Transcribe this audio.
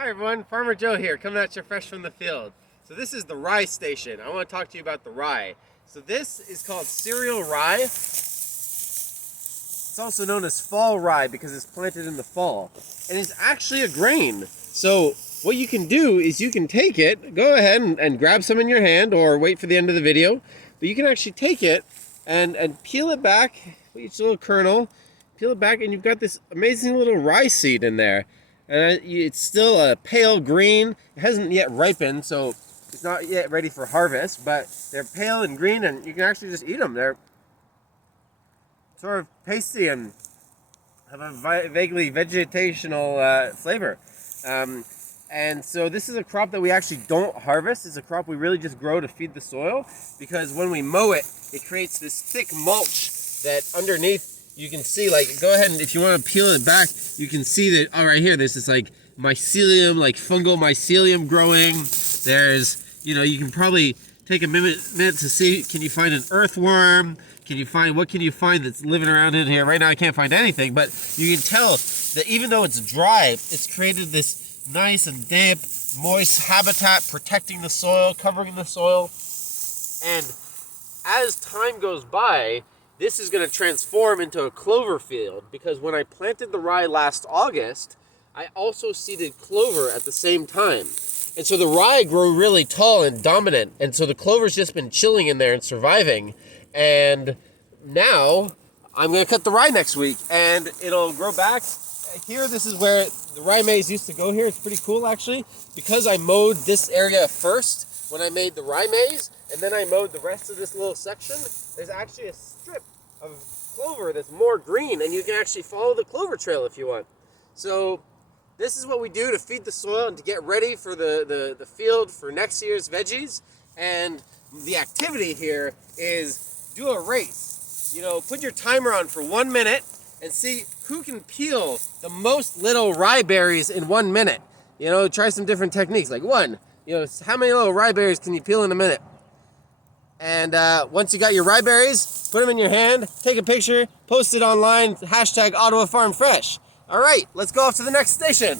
Hi everyone, Farmer Joe here, coming at you fresh from the field. So this is the rye station. I want to talk to you about the rye. So this is called cereal rye. It's also known as fall rye because it's planted in the fall. And it's actually a grain. So what you can do is you can take it, go ahead and grab some in your hand or wait for the end of the video. But you can actually take it and peel it back, each little kernel, peel it back, and you've got this amazing little rye seed in there. And it's still a pale green. It hasn't yet ripened, so it's not yet ready for harvest, but they're pale and green, and you can actually just eat them. They're sort of pasty and have a vaguely vegetational flavor. And so this is a crop that we actually don't harvest. It's a crop we really just grow to feed the soil, because when we mow it, it creates this thick mulch that underneath you can see. Like, go ahead and if you want to peel it back, you can see that, oh, right here, there's this like mycelium, like fungal mycelium growing. There's, you can probably take a minute to see, can you find an earthworm? What can you find that's living around in here? Right now I can't find anything, but you can tell that even though it's dry, it's created this nice and damp, moist habitat, protecting the soil, covering the soil. And as time goes by, this is going to transform into a clover field, because when I planted the rye last August, I also seeded clover at the same time. And so the rye grew really tall and dominant, and so the clover's just been chilling in there and surviving. And now I'm going to cut the rye next week, and it'll grow back. Here, this is where the rye maize used to go here. It's pretty cool, actually, because I mowed this area first when I made the rye maize, and then I mowed the rest of this little section. There's actually a strip of clover that's more green, and you can actually follow the clover trail if you want. So this is what we do to feed the soil and to get ready for the field for next year's veggies. And the activity here is do a race. Put your timer on for 1 minute and see who can peel the most little rye berries in 1 minute. Try some different techniques, like how many little rye berries can you peel in a minute? And once you got your rye berries, put them in your hand, take a picture, post it online, # Ottawa Farm Fresh. All right, let's go off to the next station.